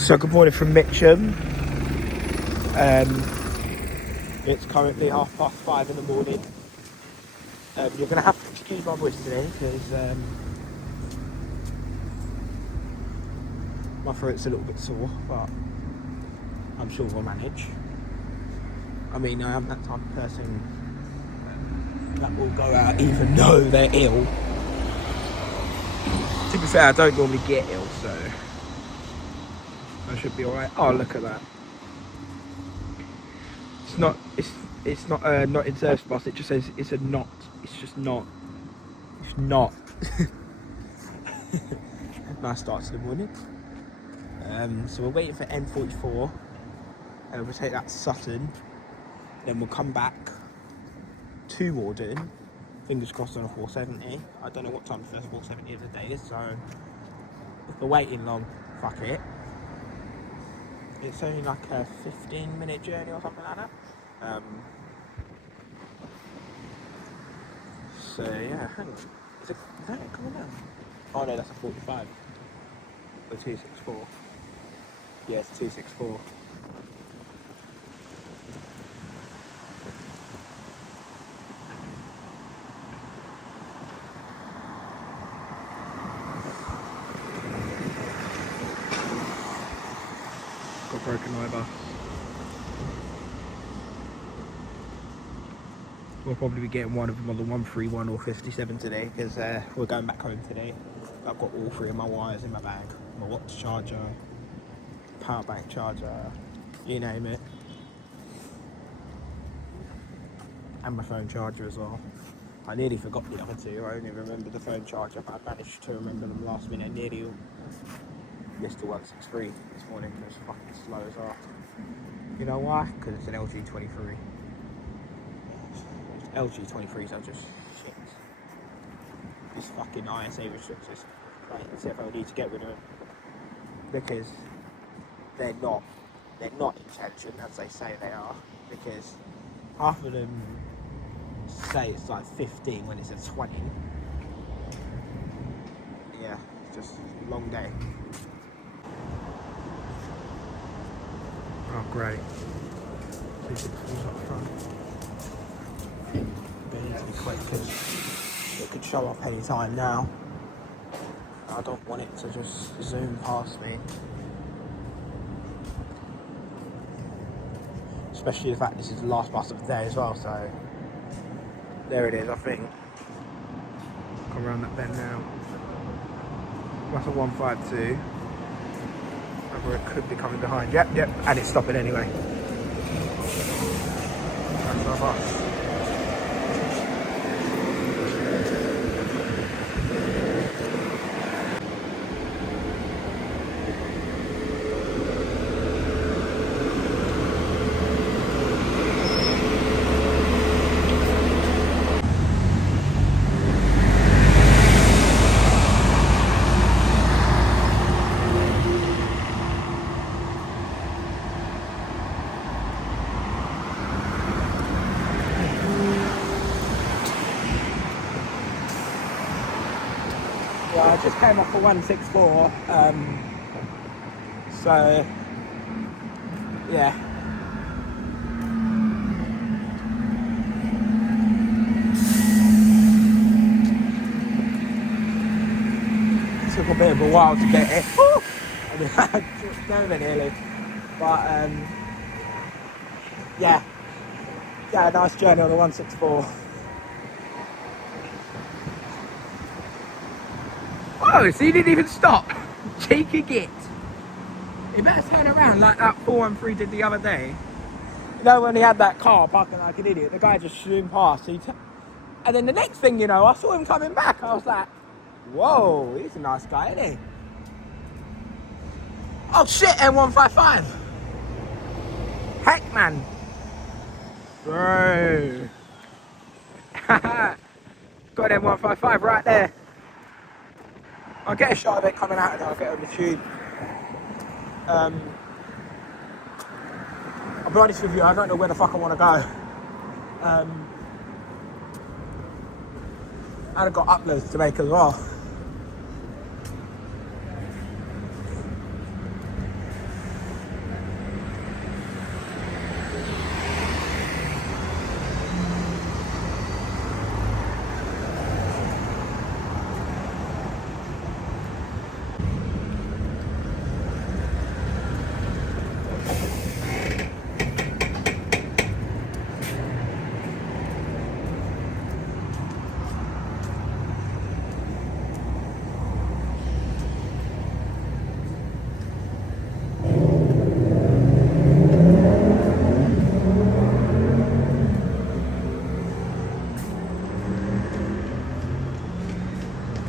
So good morning from Mitcham. It's currently 5:30 in the morning. You're going to have to excuse my voice today because my throat's a little bit sore, but I'm sure we'll manage. I mean, I am that type of person that will go out even though they're ill. To be fair, I don't normally get ill, so I should be alright. Oh, look at that. It's not in service bus, it just says it's a not. It's just not. It's not. Nice start to the morning. So we're waiting for N44. We'll take that to Sutton. Then we'll come back to Warden. Fingers crossed on a 470. I don't know what time the first 470 of the day is, so if we're waiting long, fuck it. It's only like a 15-minute journey or something like that. So yeah, hang on. Is that coming down? Oh no, that's a 45. The 264. Yeah, it's 264. Got broken over. We'll probably be getting one of them on the 131 or 57 today because we're going back home today. I've got all three of my wires in my bag. My watch charger, power bank charger, you name it. And my phone charger as well. I nearly forgot the other two. I only remember the phone charger, but I managed to remember them last minute. I nearly missed the 163 this morning because it's fucking slow as well. You know why? Because it's an LG 23. LG 23s are just shit. These fucking ISA restrictors. Like, CFO need to get rid of them. Because they're not intelligent as they say they are. Because half of them say it's like 15 when it's a 20. Yeah, it's just a long day. Oh great. 264's up front. They need to be quick because it could show up any time now. I don't want it to just zoom past me. Especially the fact this is the last bus of the day as well, so there it is, I think. Come around that bend now. That's a 152. Whether it could be coming behind. Yep, and it's stopping anyway. That's our bus. Yeah, I just came off for 164, so yeah. Took a bit of a while to get it. I mean, I tripped over nearly, but yeah, nice journey on the 164. Oh, so you didn't even stop. Cheeky git. You better turn around like that 413 did the other day. You know when he had that car parking like an idiot, the guy just zoomed past. So and then the next thing you know, I saw him coming back. I was like, whoa, he's a nice guy, isn't he? Oh shit, M155. Heck, man. Bro. Got M155 right there. I'll get a shot of it coming out and I'll get on the tube. I'll be honest with you, I don't know where the fuck I want to go. I've got uploads to make as well.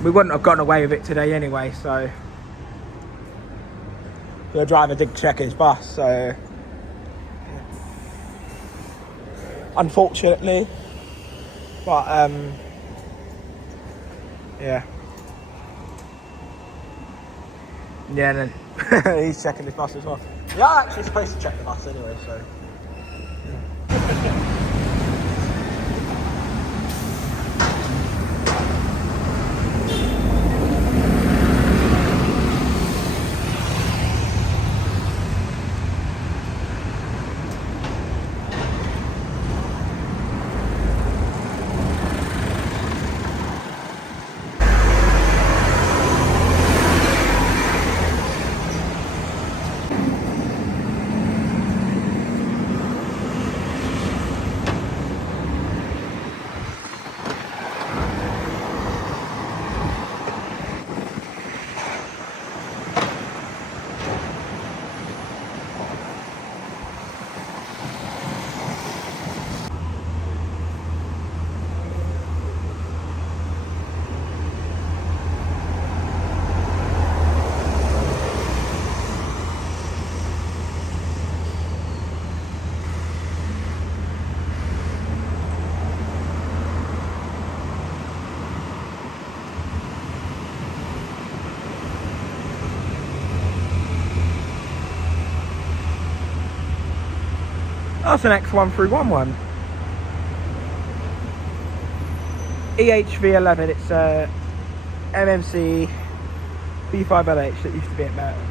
We wouldn't have gotten away with it today anyway, so the driver did check his bus, so unfortunately, but yeah, and then he's checking his bus as well. We are actually supposed to check the bus anyway, so. That's an X1311. EHV11, it's a MMC B5LH that used to be at Merton.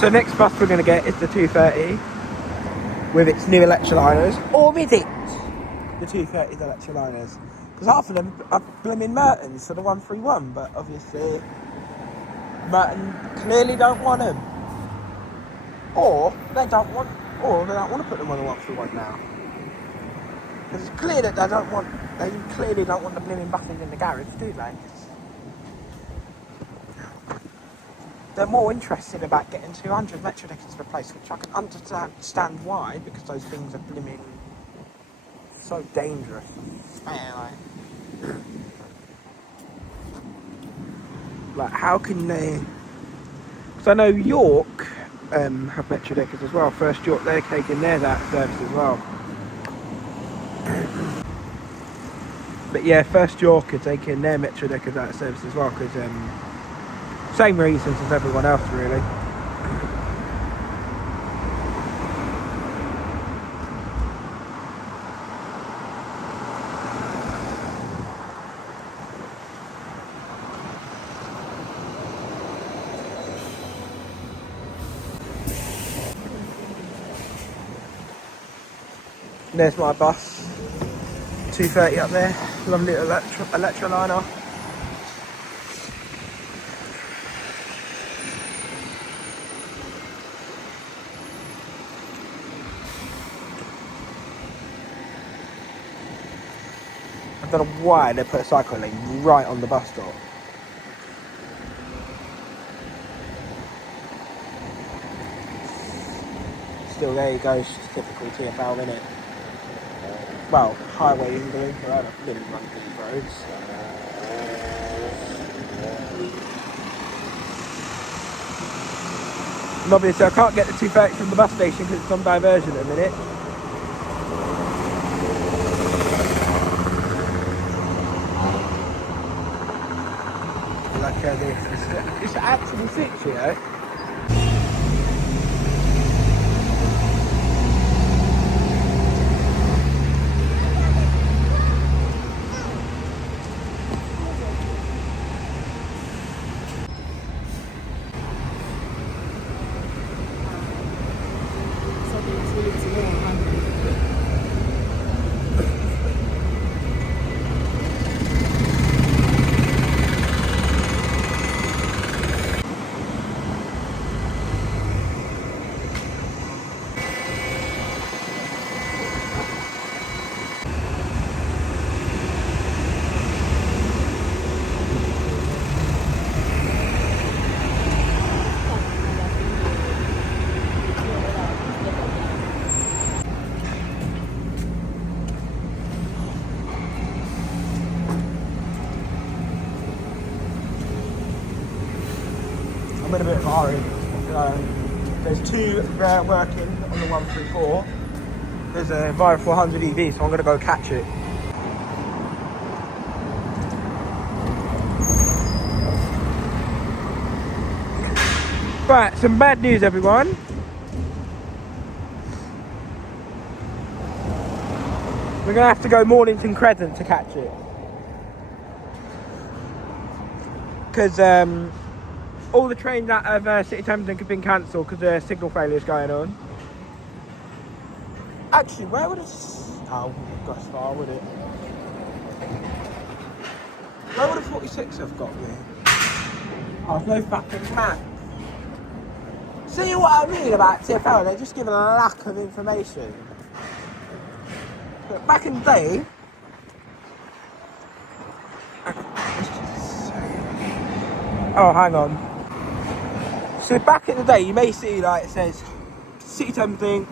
So next bus we're going to get is the 230 with its new electroliners, or is it the 230's electroliners? Because half of them are blooming Mertens, so the 131, but obviously Merton clearly don't want them, or they don't want to put them on the 131 now. Because it's clear that they clearly don't want the blooming buses in the garage, do they? They're more interested about getting 200 metro deckers replaced, which I can understand why, because those things are blooming so dangerous. Like, how can they? Because I know York have metro deckers as well. First York, they're taking theirs out of service as well. yeah, First York are taking their Metro Deckers out of service as well, because same reasons as everyone else, really. There's my bus, 230 up there, lovely little electroliner. I don't know why they put a cycle lane right on the bus stop. Still, there you go, it's just typical TFL, innit? Well, Highway England, I don't really run these roads. And obviously I can't get the 230 from the bus station because it's on diversion at the minute. Like this, it's actually 6, you know? I'm in a bit of a hurry. There's 2 working on the 134. There's a Via 400 EV, so I'm going to go catch it. Right, some bad news, everyone. We're going to have to go Mornington Crescent to catch it. Because all the trains out of City Thames have been cancelled because the signal failure is going on. Actually, where would it... Oh, got as far, would it? Where would a 46 have got me? Oh, no fucking map. See what I mean about TFL? They're just giving a lack of information. But back in the day... Oh, hang on. So back in the day, you may see, like, it says City Thames thing,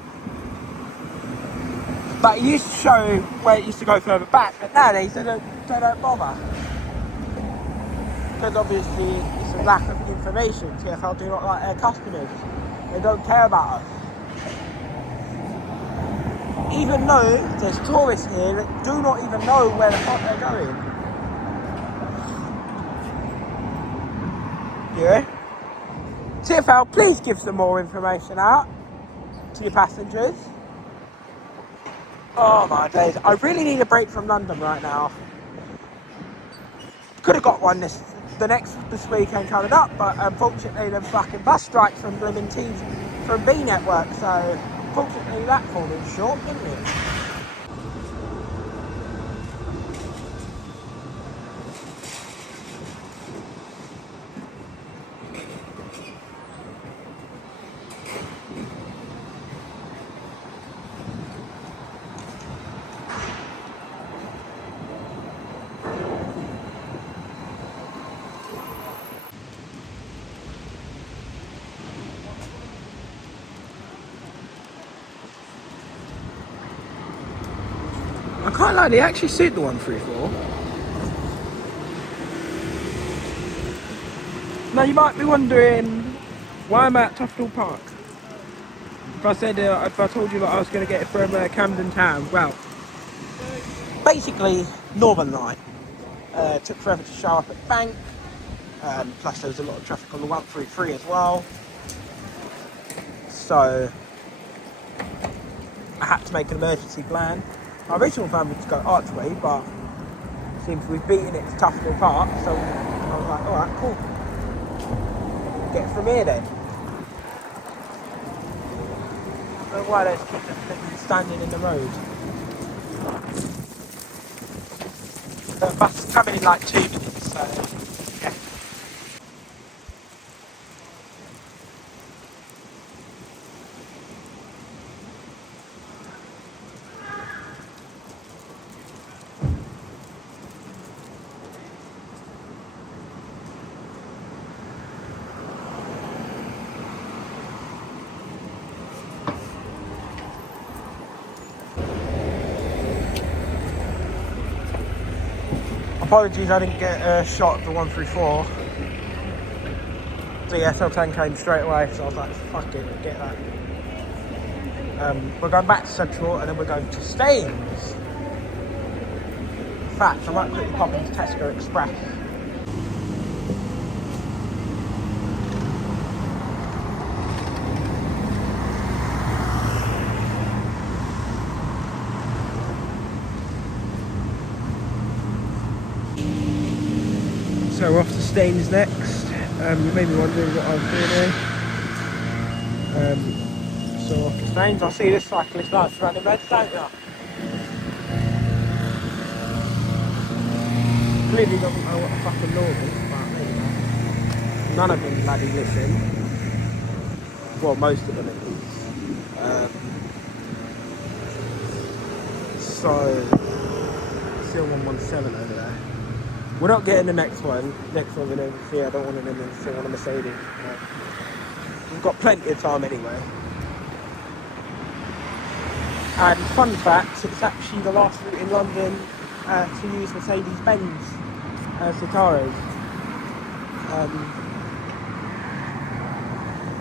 but it used to show where it used to go further back, but nowadays they don't bother. Because obviously it's a lack of information. TFL do not like their customers. They don't care about us. Even though there's tourists here that do not even know where the fuck they're going. Yeah? TFL, please give some more information out to your passengers. Oh my days, I really need a break from London right now. Could have got one this weekend coming up, but unfortunately the fucking bus strikes from Blimmin' T's from B Network, so unfortunately that falling short, didn't it? I can't lie, they actually suit the 134. Now you might be wondering why I'm at Tufnell Park. If I told you that I was going to get it from Camden Town, well, Basically, Northern Line. Took forever to show up at the bank. Plus there was a lot of traffic on the 133 as well. So I had to make an emergency plan. My original plan was to go Archway, but it seems we've beaten it to Tufnell Park, so I was like, alright, cool. Get from here then. I don't know why those kids are standing in the road. The bus is coming in like 2 minutes, so yeah. Apologies, I didn't get a shot of the 134. The SL10 came straight away, so I was like, fuck it, we'll get that. We're going back to Central and then we're going to Staines. In fact, I might quickly pop into Tesco Express. So we're off to Staines next. You may be wondering what I'm doing here. So off to Staines. I see this cyclist likes running red, don't you? Clearly doesn't know what the fucking law is, but there you go. None of them bloody listen. Well, most of them at least. So, still 117 over there. We're not getting the next one. Next one we're going to see. I don't want to see on a Mercedes. We've got plenty of time anyway. And fun fact, it's actually the last route in London to use Mercedes-Benz Citaros.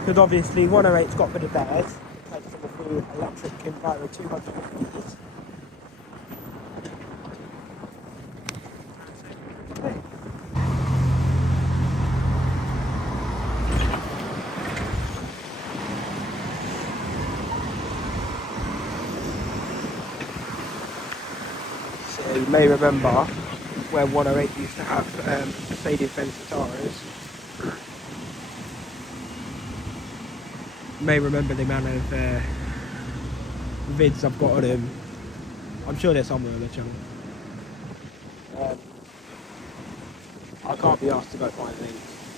Because obviously 108's got rid of theirs. Takes them through electric Enviro 200 meters. So you may remember where 108 used to have Mercedes-Benz Citaros. You may remember the amount of vids I've got on him. I'm sure they're somewhere on the channel. I can't be asked to go find links.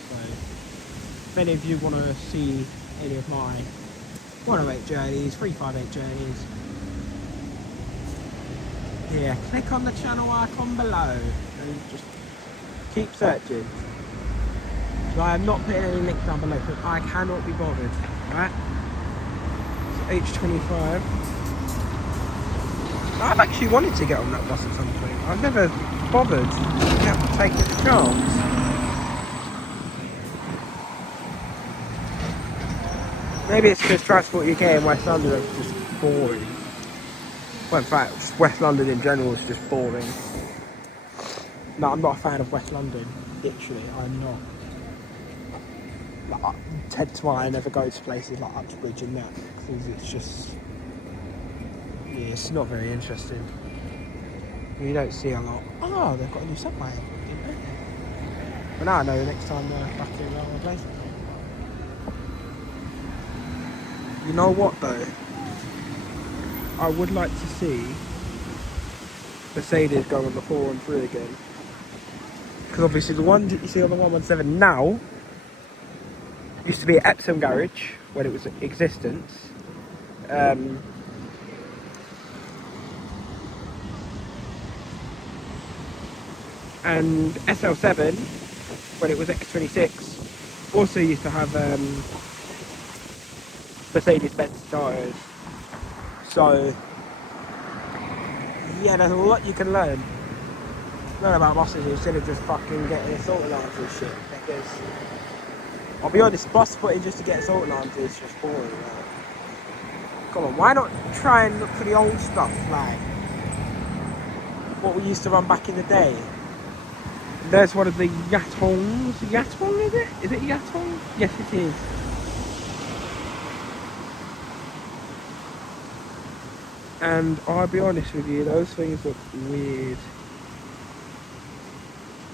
So if any of you want to see any of my 108 journeys, 358 journeys, yeah, click on the channel icon below and just keep searching. So I am not putting any links down below because I cannot be bothered, right? So H25. I've actually wanted to get on that bus at some point. I've never bothered taking the chance. Maybe it's because Transport UK in West London is just boring. Well, in fact, just West London in general is just boring. No, I'm not a fan of West London. Literally, I'm not. Like, hence why I never go to places like Uxbridge and that, because it's just, yeah, it's not very interesting. You don't see a lot. Oh, they've got a new subway. But now I know the next time they're back in our place. You know what though? I would like to see Mercedes go on the 413 again. Because obviously the one that you see on the 117 now used to be at Epsom Garage when it was in existence. And SL7 when it was X26 also used to have Mercedes-Benz tires. So yeah, there's a lot you can learn about buses instead of just fucking getting assault alarms and shit. Because I'll be honest, bus footing just to get assault alarms is just boring. Like, come on, why not try and look for the old stuff? Like, what we used to run back in the day. There's one of the Yatongs. Yatong, is it? Is it Yatong? Yes, it is. And I'll be honest with you, those things look weird.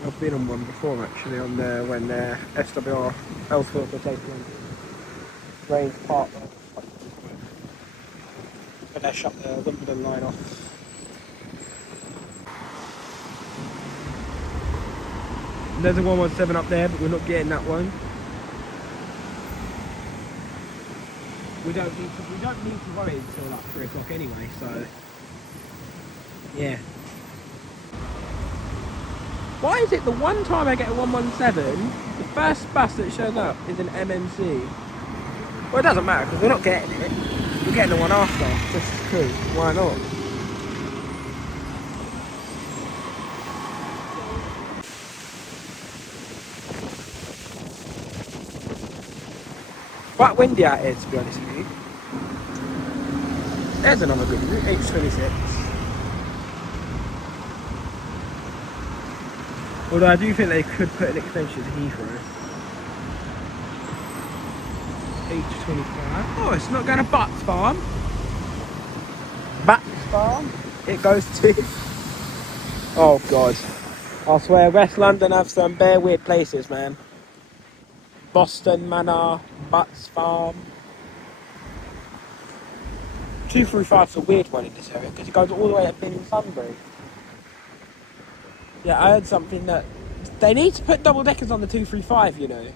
I've been on one before actually, on there when SWR Ellsworth were taking on Range Park. But they shut the Wimbledon line off. There's a 117 up there, but we're not getting that one. We don't need to worry until like 3 o'clock anyway, so yeah. Why is it the one time I get a 117, the first bus that shows up is an MMC? Well, it doesn't matter because we're not getting it. We're getting the one after, just as cool. Why not? Quite windy out here, to be honest with you. There's another good route, H26. Although I do think they could put an extension to Heathrow. H25. Oh, it's not going to Butts Farm. Butts Farm? It goes to... Oh, God. I swear, West London have some bare weird places, man. Boston Manor, Butts Farm. 235's a weird one in this area because it goes all the way up in Sunbury. Yeah, I heard something that they need to put double deckers on the 235, you know.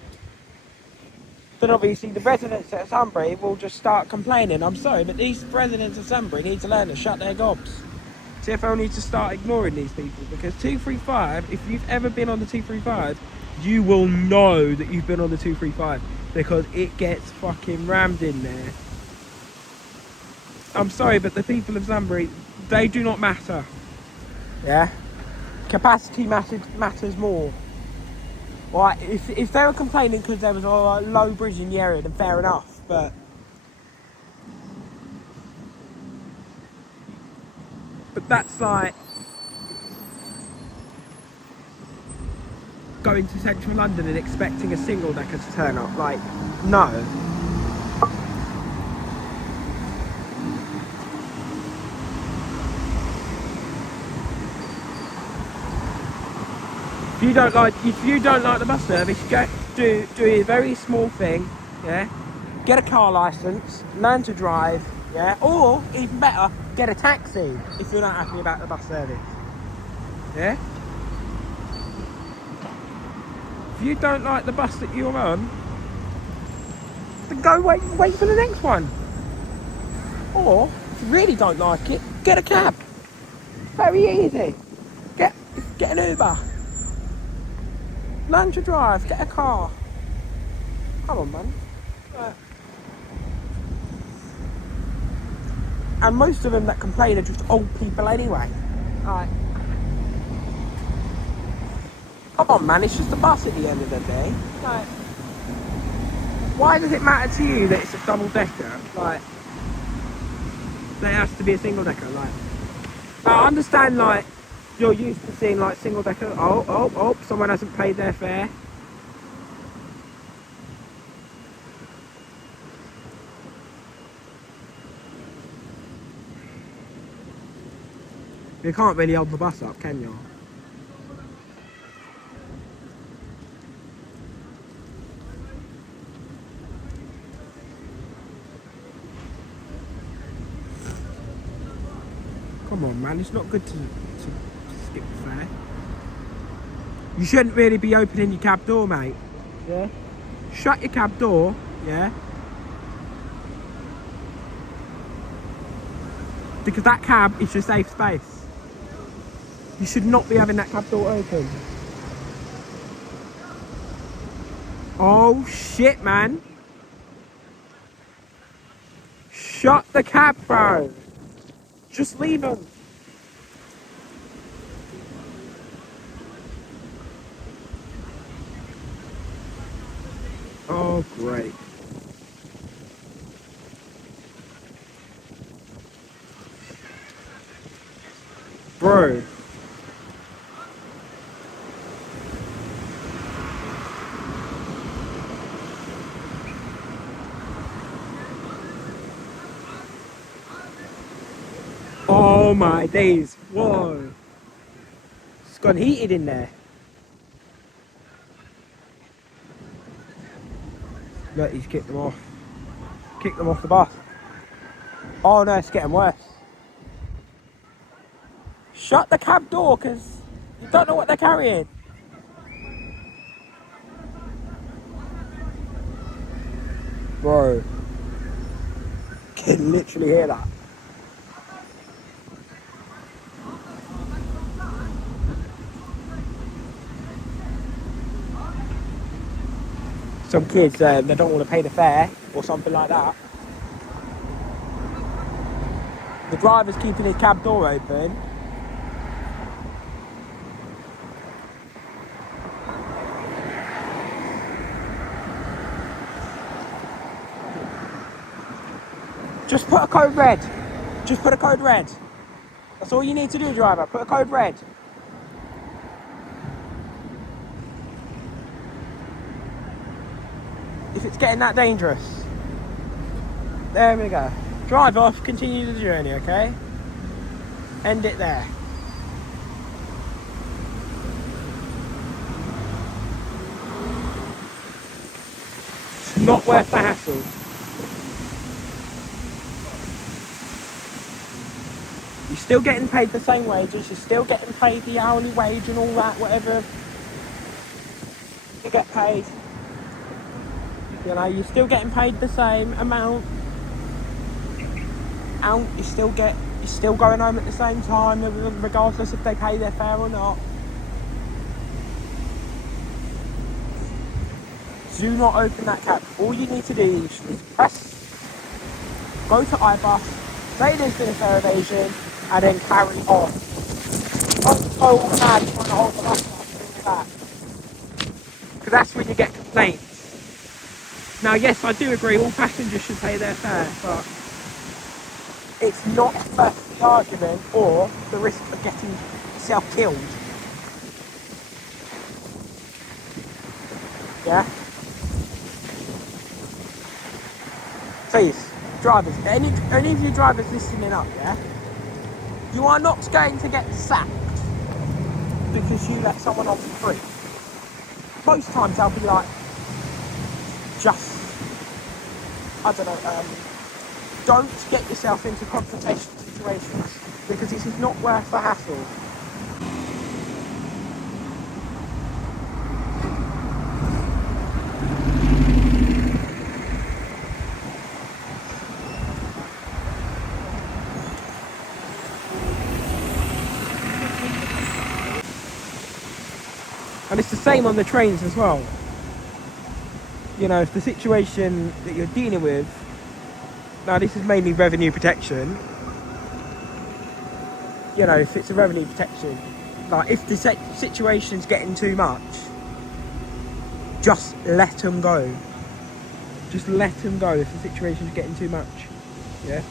But obviously the residents at Sunbury will just start complaining. I'm sorry, but these residents of Sunbury need to learn to shut their gobs. TfL needs to start ignoring these people because 235, if you've ever been on the 235, you will know that you've been on the 235 because it gets fucking rammed in there. I'm sorry, but the people of Sunbury, they do not matter. Yeah? Capacity matters more. Right, if they were complaining because there was a low bridge in the area, then fair enough, but that's like going to central London and expecting a single decker to turn up. Like, no. If you don't like the bus service, do a very small thing, yeah. Get a car license, learn to drive, yeah. Or even better, get a taxi if you're not happy about the bus service, yeah. If you don't like the bus that you're on, then go wait for the next one. Or if you really don't like it, get a cab. Very easy. Get an Uber. Learn to drive, get a car. Come on, man. And most of them that complain are just old people anyway. Alright. Come on, man, it's just a bus at the end of the day. Like, why does it matter to you that it's a double decker? Like, there has to be a single decker. Like, I understand, like, you're used to seeing like single decker. Oh, someone hasn't paid their fare. You can't really hold the bus up, can you? Come on, man, it's not good to skip the fare. You shouldn't really be opening your cab door, mate. Yeah? Shut your cab door, yeah? Because that cab is your safe space. You should not be having that cab door open. Oh shit, man. Shut the cab, bro. Just leave them. Oh, great. Bro, Oh my days. Whoa. It's gone heated in there. Look, he's kicked them off. Kicked them off the bus. Oh no, it's getting worse. Shut the cab door, because you don't know what they're carrying. Bro. Can literally hear that. Some kids, they don't want to pay the fare or something like that. The driver's keeping his cab door open. Just put a code red. Just put a code red. That's all you need to do, driver. Put a code red. If it's getting that dangerous. There we go. Drive off, continue the journey, okay? End it there. It's not worth the hassle. You're still getting paid the same wages, you're still getting paid the hourly wage and all that, whatever you get paid. You know, you're still getting paid the same amount. And you're still going home at the same time, regardless if they pay their fare or not. Do not open that cab. All you need to do is go to iBus, say there's been a fare evasion, and then carry on. Don't go all mad trying to hold the bus up and things like that. Because that's when you get complaints. Now, yes, I do agree, all passengers should pay their fare, but it's not worth the argument or the risk of getting yourself killed. Yeah? Please, drivers, any of you drivers listening up, yeah? You are not going to get sacked because you let someone off free. Most times they'll be like, I don't know, don't get yourself into confrontation situations because this is not worth the hassle. And it's the same on the trains as well. You know, if the situation that you're dealing with, now this is mainly revenue protection, you know, if it's a revenue protection, like if the situation's getting too much, just let them go. Just let them go if the situation's getting too much, yeah?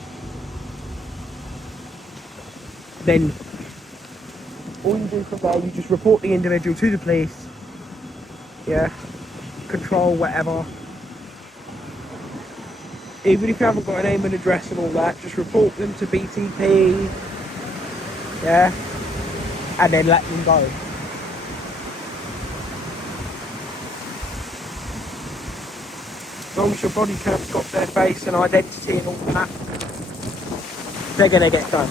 Then all you do from there, you just report the individual to the police, yeah? Control, whatever. Even if you haven't got a name and address and all that, just report them to BTP, yeah, and then let them go. As long as your body cam's got their face and identity and all that, they're gonna get done.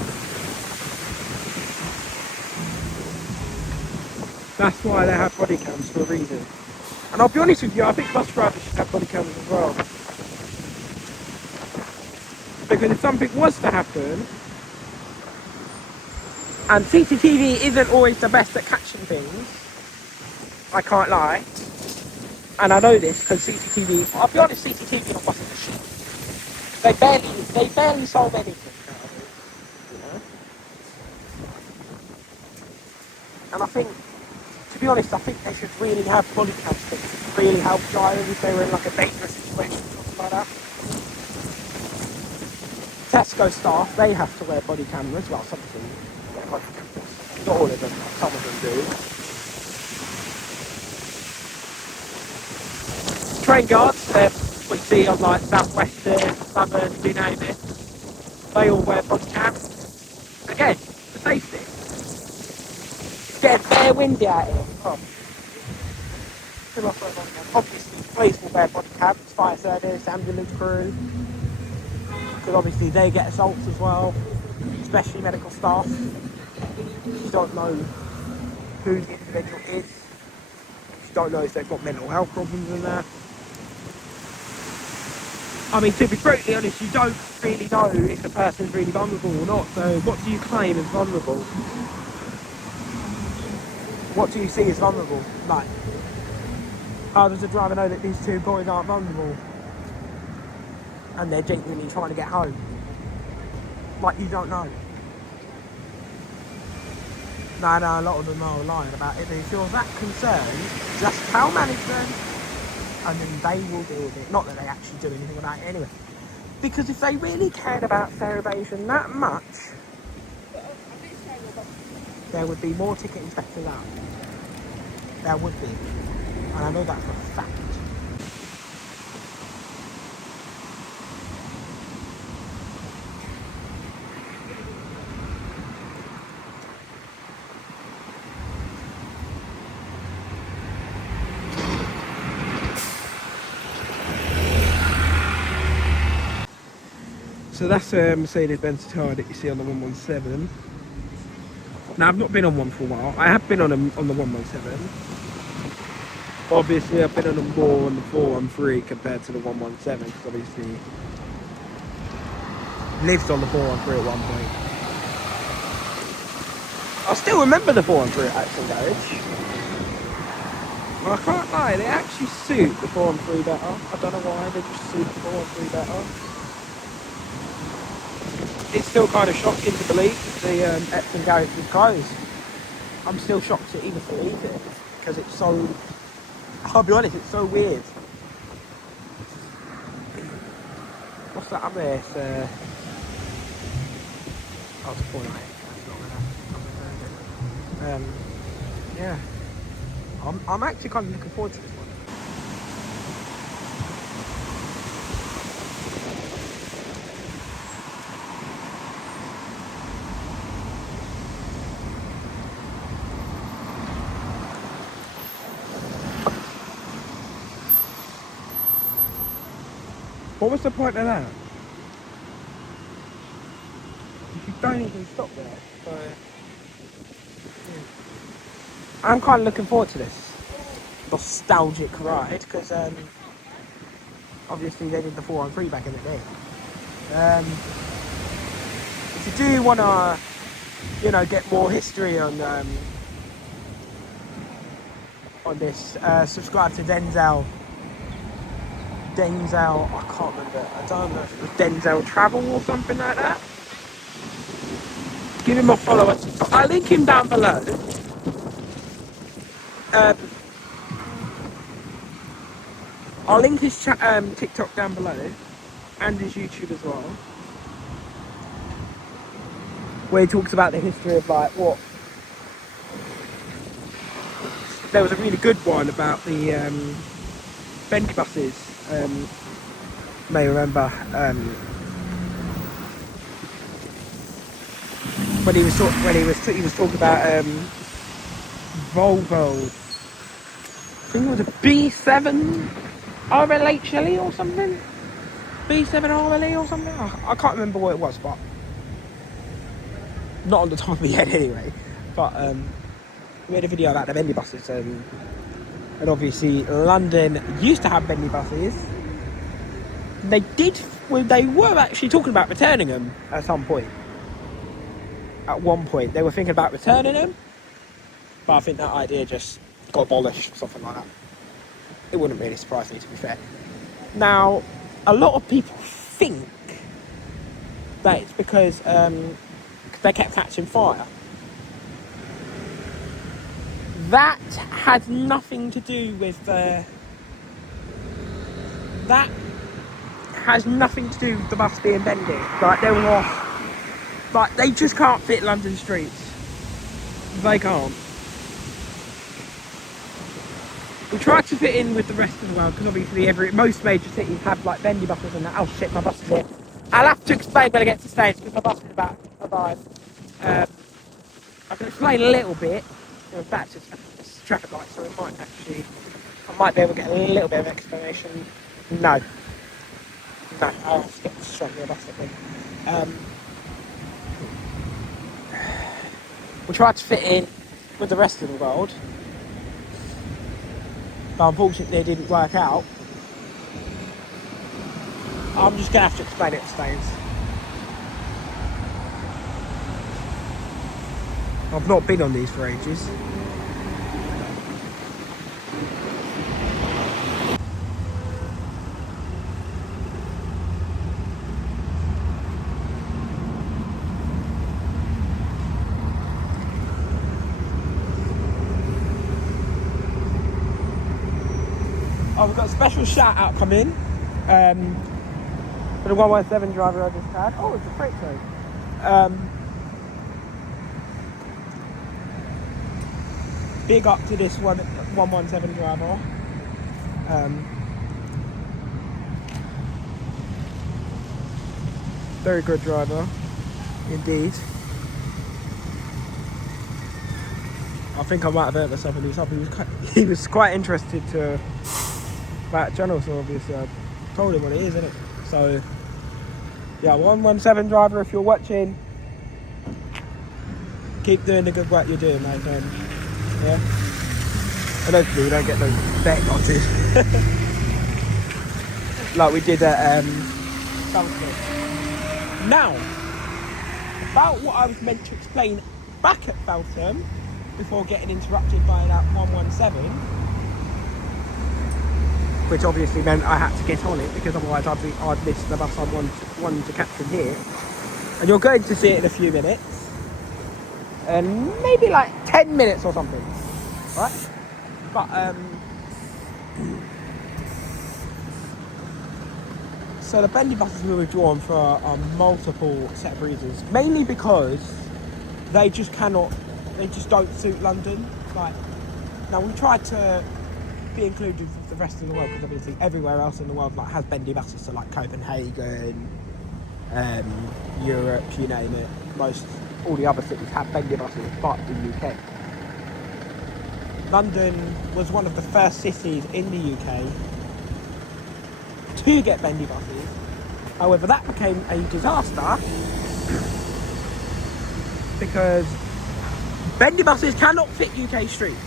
That's why they have body cams, for a reason. And I'll be honest with you, I think bus drivers should have body cams as well. Because if something was to happen, and CCTV isn't always the best at catching things, I can't lie, and I know this because CCTV, I'll be honest, CCTV on buses are shit. They barely solve anything, you know? And I think, to be honest, I think they should really have body cams to really help drivers if they were in like a dangerous situation or something like that. Tesco staff, they have to wear body cameras, well, some of them, yeah, not all of them, some of them do. Train guards, we see on like South Western, Southern, you name it, they all wear body cams. Again, get bare windy out here. Oh. Obviously, police will wear body caps, fire service, ambulance crew, because obviously they get assaults as well, especially medical staff. You don't know who the individual is. You don't know if they've got mental health problems and that. I mean, to be brutally honest, you don't really know if the person's really vulnerable or not. So what do you claim as vulnerable? What do you see as vulnerable? Like, how does the driver know that these two boys aren't vulnerable? And they're genuinely trying to get home? Like, you don't know. No, a lot of them are lying about it. But if you're that concerned, just tell management, and then they will deal with it. Not that they actually do anything about it anyway. Because if they really cared about segregation that much, there would be more ticket inspectors out. There would be. And I know that for a fact. So that's a Mercedes-Benz car that you see on the 117. Now, I've not been on one for a while. I have been on the 117. Obviously, I've been on them more on the 413 compared to the 117, because obviously lived on the 413 at one point. I still remember the 413 at Axel Garage. Well, I can't lie, they actually suit the 413 better. I don't know why, they just suit the 413 better. It's still kind of shocking to believe the Epsom garage was closed. I'm still shocked to even believe it, because it's so, I'll be honest, it's so weird. What's that up there? It's oh, it's a 498. Yeah. I'm actually kind of looking forward to this one. What was the point of that? You don't even stop there. So, yeah. I'm kind of looking forward to this nostalgic ride, because obviously they did the 413 back in the day. If you do want to, get more history on this, subscribe to Denzel, I can't remember, I don't know if it was Denzel Travel or something like that. Give him a follow. I'll link him down below. I'll link his TikTok down below, and his YouTube as well, where he talks about the history of what. There was a really good one about the bendy buses. You may remember when he was talking about Volvo. I think it was a B7 RLHLE or something. B7 RLE or something. I can't remember what it was, but not on the top of my head anyway. But we had a video about the bendy buses, and obviously London used to have bendy buses. They were actually talking about returning them at some point. At one point, they were thinking about returning them, but I think that idea just got abolished or something like that. It wouldn't really surprise me, to be fair. Now, a lot of people think that it's because they kept catching fire. That had nothing to do with the bus being bendy. They just can't fit London streets. They can't. We tried to fit in with the rest of the world, because obviously most major cities have bendy buses and that. Oh shit, my bus is here. I'll have to explain when I get to stage, because my bus is about to arrive. I can explain a little bit. In fact, it's traffic light, so I might be able to get a little bit of explanation. No. No, I'll skip straight to the bus, I think. We tried to fit in with the rest of the world, but unfortunately it didn't work out. I'm just going to have to explain it to Staines. I've not been on these for ages. Oh, we've got a special shout out coming for the 117 driver I just had. Oh, it's a freight train. Big up to this 117 driver. Very good driver, indeed. I think I might have hurt myself when he was up. He was quite interested about the channel, so obviously I told him what it is, innit? So, yeah, 117 driver, if you're watching, keep doing the good work you're doing, mate. Yeah? And hopefully we don't get those bet losses. Like we did at Falcon. Now, about what I was meant to explain back at Feltham before getting interrupted by that 117, which obviously meant I had to get on it because otherwise I'd miss the bus I wanted to catch from here. And you're going to see it in a few minutes, and maybe like 10 minutes or something, right? But so the bendy buses were withdrawn for multiple set of reasons, mainly because they just don't suit London. Like, now we tried to be included with the rest of the world because obviously everywhere else in the world like has bendy buses, so like Copenhagen, Europe, you name it. All the other cities have bendy buses, but the UK. London was one of the first cities in the UK to get bendy buses. However, that became a disaster because bendy buses cannot fit UK streets.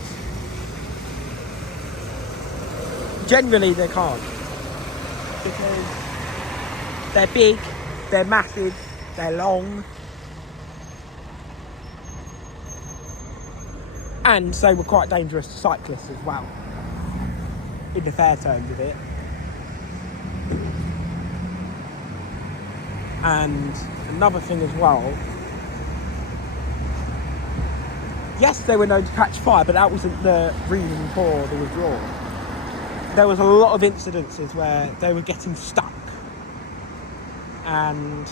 Generally, they can't, because they're big, they're massive, they're long, and so were quite dangerous to cyclists as well, in the fair terms of it. And another thing as well, yes, they were known to catch fire, but that wasn't the reason for the withdrawal. There was a lot of incidences where they were getting stuck, and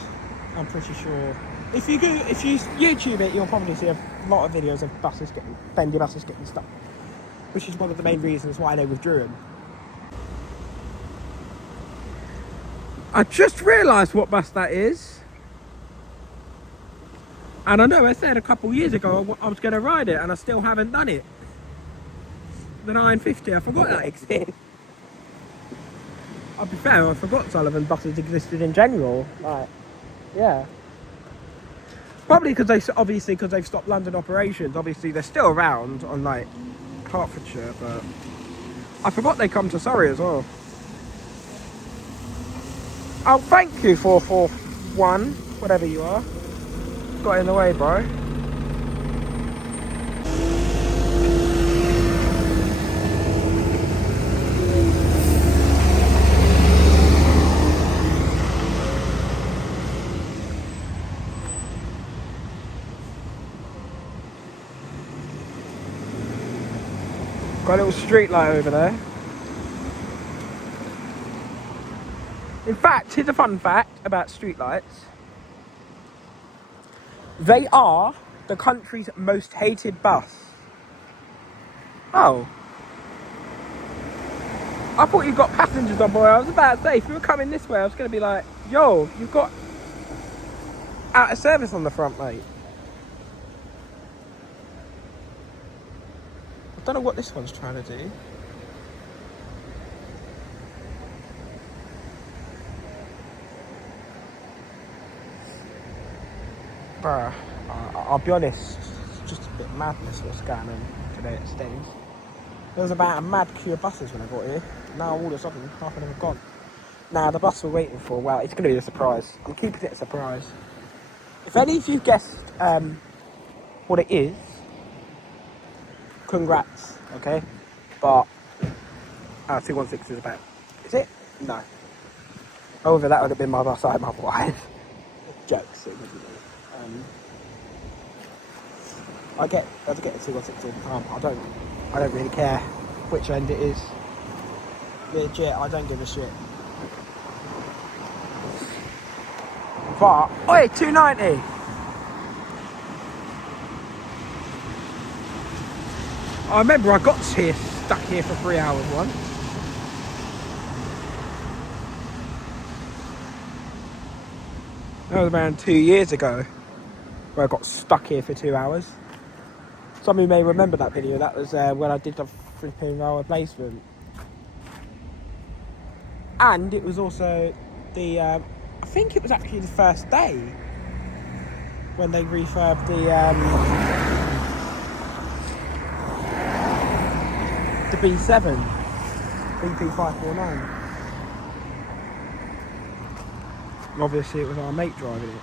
I'm pretty sure if you YouTube it, you'll probably see a lot of videos of bendy buses getting stuck, which is one of the main reasons why they withdrew them. I just realised what bus that is, and I know I said a couple years ago I was going to ride it, and I still haven't done it. The 950, I forgot that existed. I'll be fair, I forgot Sullivan buses existed in general. Like, yeah. Probably because they've stopped London operations. Obviously, they're still around on like Hertfordshire, but I forgot they come to Surrey as well. Oh, thank you 441, whatever you are. Got in the way, bro. Got a little street light over there. In fact, here's a fun fact about streetlights. They are the country's most hated bus. Oh. I thought you got passengers on board. I was about to say, if you were coming this way, I was going to be like, yo, you've got out of service on the front, mate. Don't know what this one's trying to do. Bruh, I'll be honest, it's just a bit madness what's going on today at Staines. There was about a mad queue of buses when I got here. Now all of a sudden, half of them have gone. Now the bus we're waiting for, well, it's going to be a surprise. I'm keeping it a surprise. If any of you guessed what it is, congrats, okay? But 216 is about. Is it? No. However, that would have been my bus. I had my wife. Jokes. It would be. I get the 216 all the time. I don't really care which end it is. Legit, I don't give a shit. But oi, 290. I remember I got stuck here for 3 hours once. That was around 2 years ago, where I got stuck here for 2 hours. Some of you may remember that video. That was when I did the flipping rail replacement. And it was also the, I think it was actually the first day when they refurbed the B7, BP549. Obviously it was our mate driving it.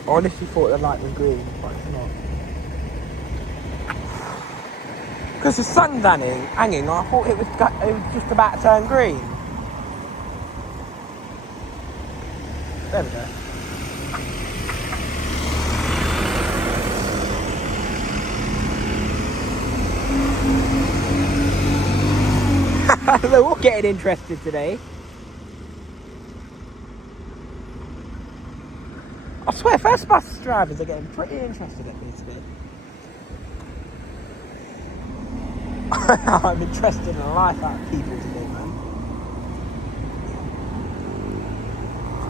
I honestly thought the light was green, but it's not. Because the sun's hanging, I thought it was just about to turn green. There we go. They're all getting interested today. I swear, first bus drivers are getting pretty interested at me today. I'm interested in the life out of people today, man.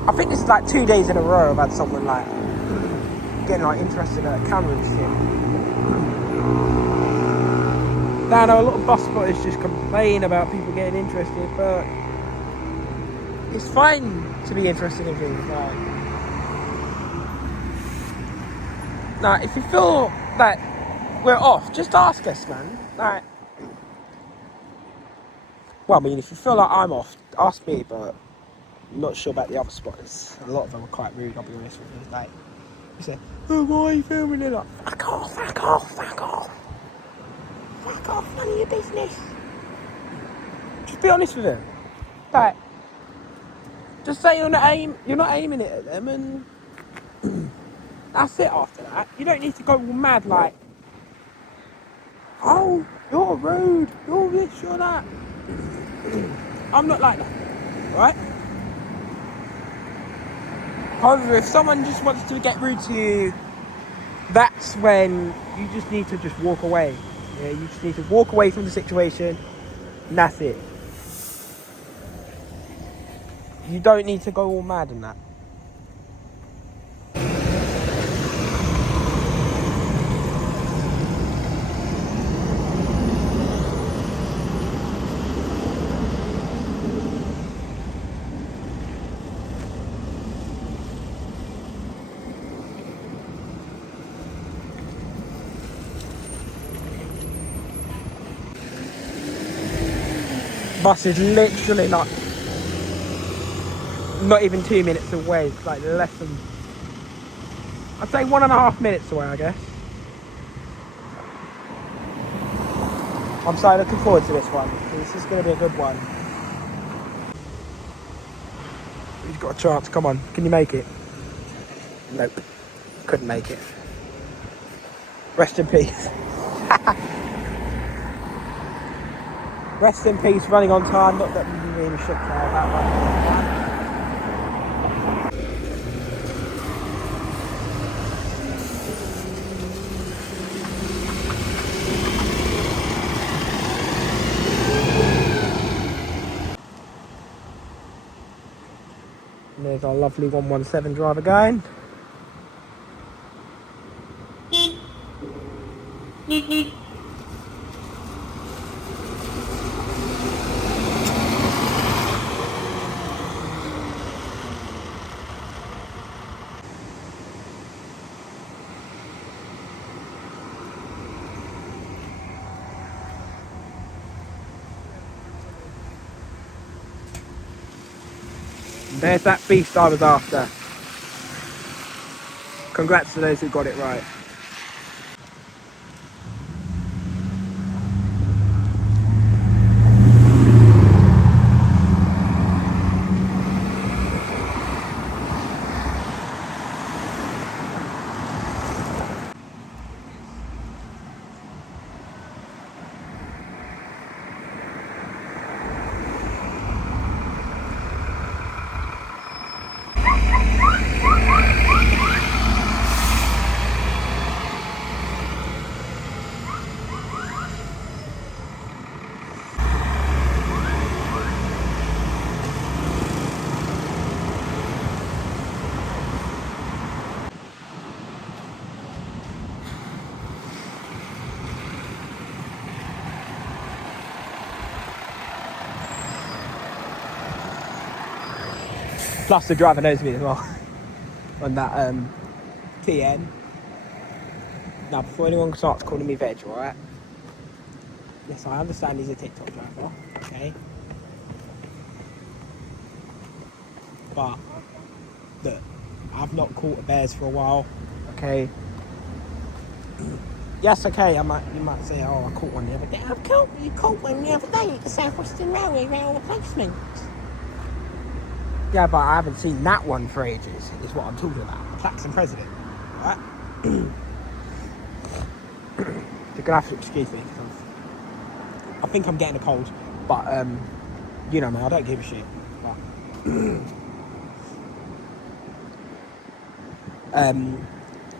I think this is like 2 days in a row I've had someone like getting like interested in a camera and shit. Now I know a lot of bus spotters just complain about people getting interested, but it's fine to be interested in things. Like, if you feel that we're off, just ask us, man. Like, well, I mean, if you feel like I'm off, ask me, but I'm not sure about the other spotters. A lot of them are quite rude, I'll be honest with you. Like, you say, oh, why are you filming it? Like, fuck off, fuck off, fuck off. Fuck off, none of your business. Just be honest with them. Like, just say you're not aiming it at them, and that's it after that. You don't need to go all mad like, oh, you're rude, you're this, you're that. I'm not like that, right? However, if someone just wants to get rude to you, that's when you just need to just walk away. Yeah, you just need to walk away from the situation, and that's it. You don't need to go all mad in that. bus is literally like not even 2 minutes away. It's like less than, I'd say 1.5 minutes away, I guess. I'm so looking forward to this one. This is going to be a good one. You've got a chance. Come on. Can you make it? Nope. Couldn't make it. Rest in peace. Rest in peace, running on time. Not that we really should care about running on time. And there's our lovely 117 driver going. There's that beast I was after. Congrats to those who got it right. Plus the driver knows me as well on that TN. Now before anyone starts calling me veg, right? Yes, I understand he's a TikTok driver, okay? But look, I've not caught a bears for a while, okay? Yes, okay, you might say, oh, I caught one the other day. You caught one the other day at the South Western Railway rail replacement. Yeah, but I haven't seen that one for ages, is what I'm talking about. The Claxon President, right? You're gonna have to excuse me, because I think I'm getting a cold, but, you know me, I don't give a shit. But,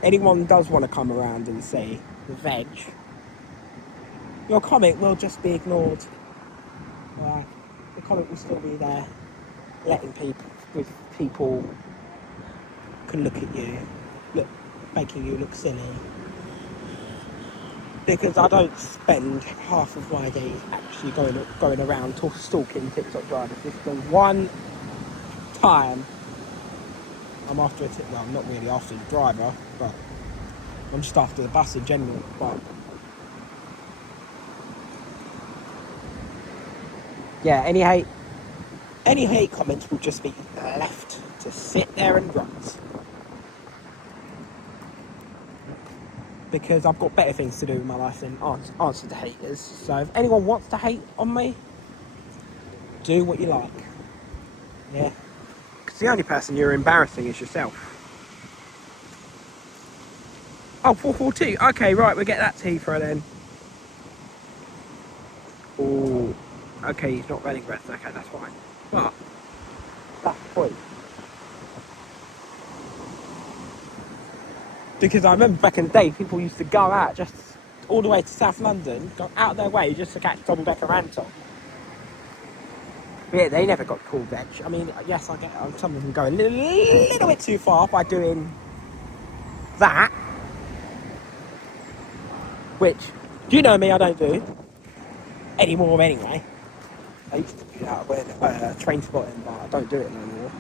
anyone does want to come around and say, veg, your comment will just be ignored. Right? The comment will still be there. Letting people can look at you, making you look silly. Because I don't spend half of my days actually going around stalking TikTok drivers. This is the one time I'm after a well, I'm not really after the driver, but I'm just after the bus in general. But yeah, any hate comments will just be left to sit there and rot. Because I've got better things to do in my life than answer to haters. So if anyone wants to hate on me, do what you like. Yeah. Because the only person you're embarrassing is yourself. Oh, 442. Okay, right, we'll get that to Heathrow then. Oh, okay, he's not running rest. Okay, that's fine. But that's the point. Because I remember back in the day, people used to go out just all the way to South London, go out their way just to catch double-decker Anton. But yeah, they never got called veg. I mean, yes, I get some of them go a little bit too far by doing that. Which, do you know me, I don't do anymore anyway. I used to do that when train spotting, but I don't do it no more.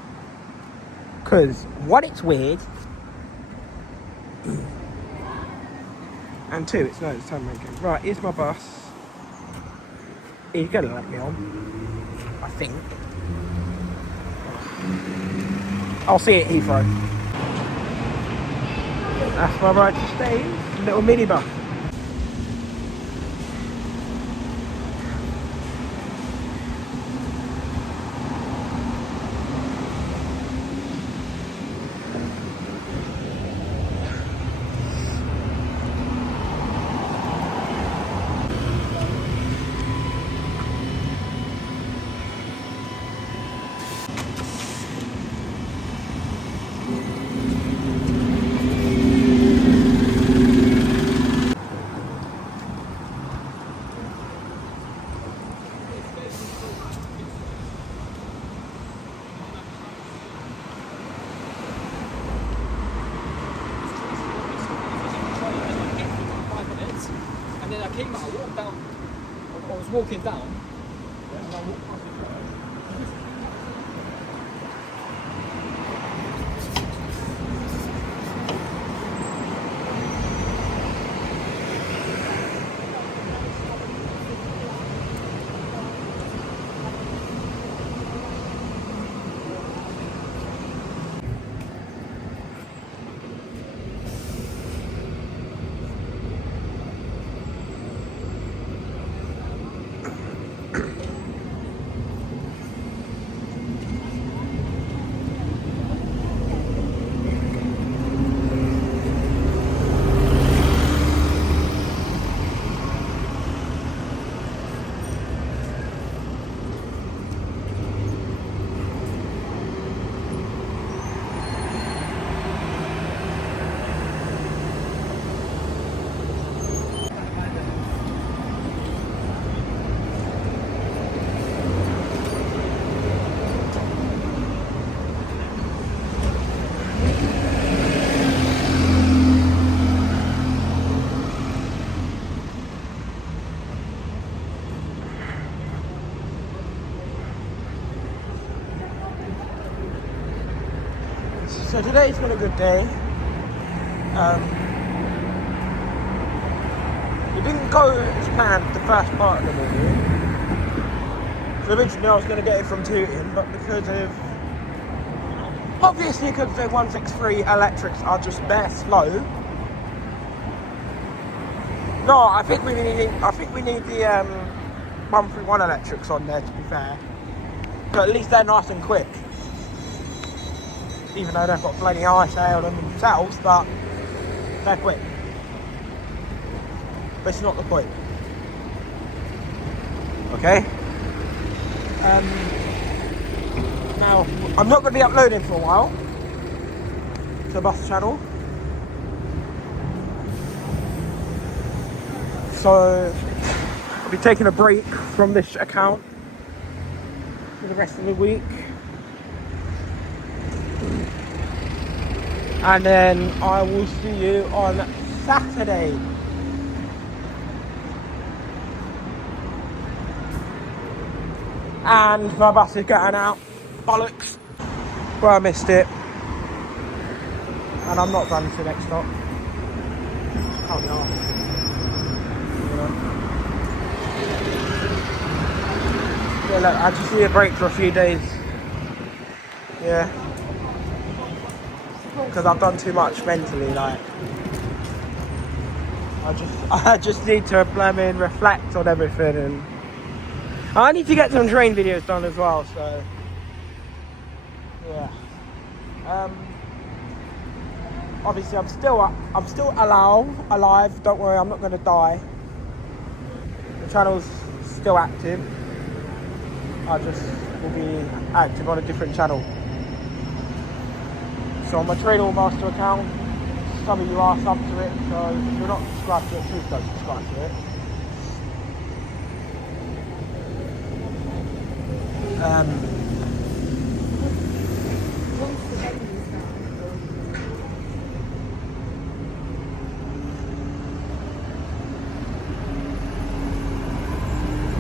Because, one, it's weird. And two, it's no, it's time making. Right, here's my bus. He's gonna let me on. think. I'll see you at Heathrow. That's my ride to Staines, little minibus. And then I came out, I walked down, I was walking down, and I walked past the road. So today's been a good day. It didn't go as planned the first part of the morning. So originally I was going to get it from Tooting, but obviously because the 163 electrics are just bare slow. No, I think we need the 131 electrics on there, to be fair. But at least they're nice and quick. Even though they've got bloody ISA on them themselves, but they're quick. But it's not the point. Okay? Now, I'm not going to be uploading for a while to the bus channel. So, I'll be taking a break from this account for the rest of the week. And then I will see you on Saturday. And my bus is getting out. Bollocks. Well, I missed it. And I'm not running to the next stop. Can't be arsed. Yeah, look, I just need a break for a few days. Yeah. Because I've done too much mentally, like. I just need to reflect on everything, and I need to get some train videos done as well, so yeah. Obviously I'm still alive, don't worry, I'm not going to die. The channel's still active. I just will be active on a different channel. So on my Train All Master account, some of you are sub to it, so if you're not subscribed to it, please go subscribe to it.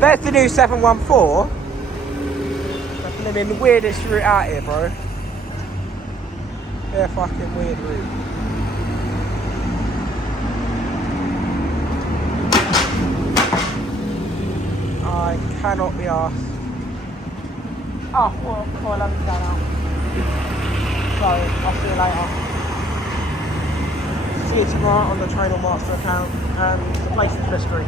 There's the new 714. That's gonna be the weirdest route out here, bro. They're fucking weird route. I cannot be arsed. Oh, 4:11 to go now. So, I'll see you later. See you tomorrow on the Trainer Master account, and the place is mystery.